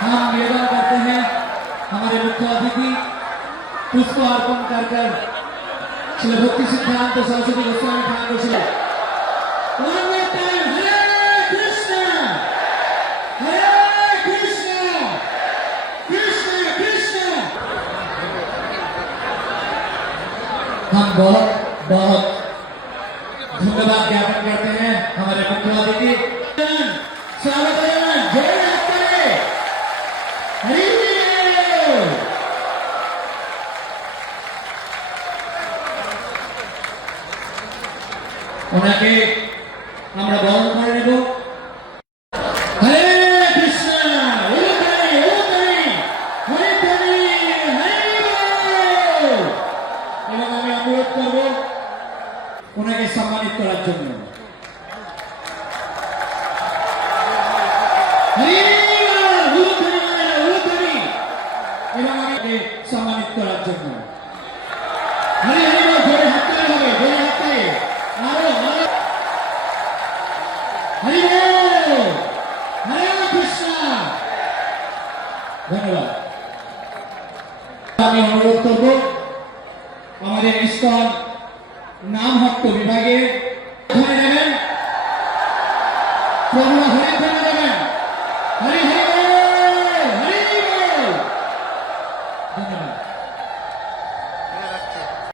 हम निवेदन करते हैं हमारे मुख्य अतिथि पुष्प अर्पण कर श्री भक्ति सिद्धांत सरस्वती गोस्वामी ठाकुर श्री हम बहुत बहुत धन्यवाद ज्ञापन करते हैं हमारे मुख्य अतिथि स्वागत है जय ওনাকে আমরা বরণ করে নেব। হরে কৃষ্ণ এবং আমি অনুরোধ করব ওনাকে সম্মানিত করার জন্য। এবং আমাকে সম্মানিত করার জন্য হরে হরে জোরে হাত তালি হবে, জোরে হাত তালি আরো আরো হরে হরে কৃষ্ণ। ধন্যবাদ। আমি অনুরোধ করব আমাদের ইসকন নাম ভক্ত বিভাগে ধরে নেবেন, প্রভু হরে ধরে নেবেন। হরে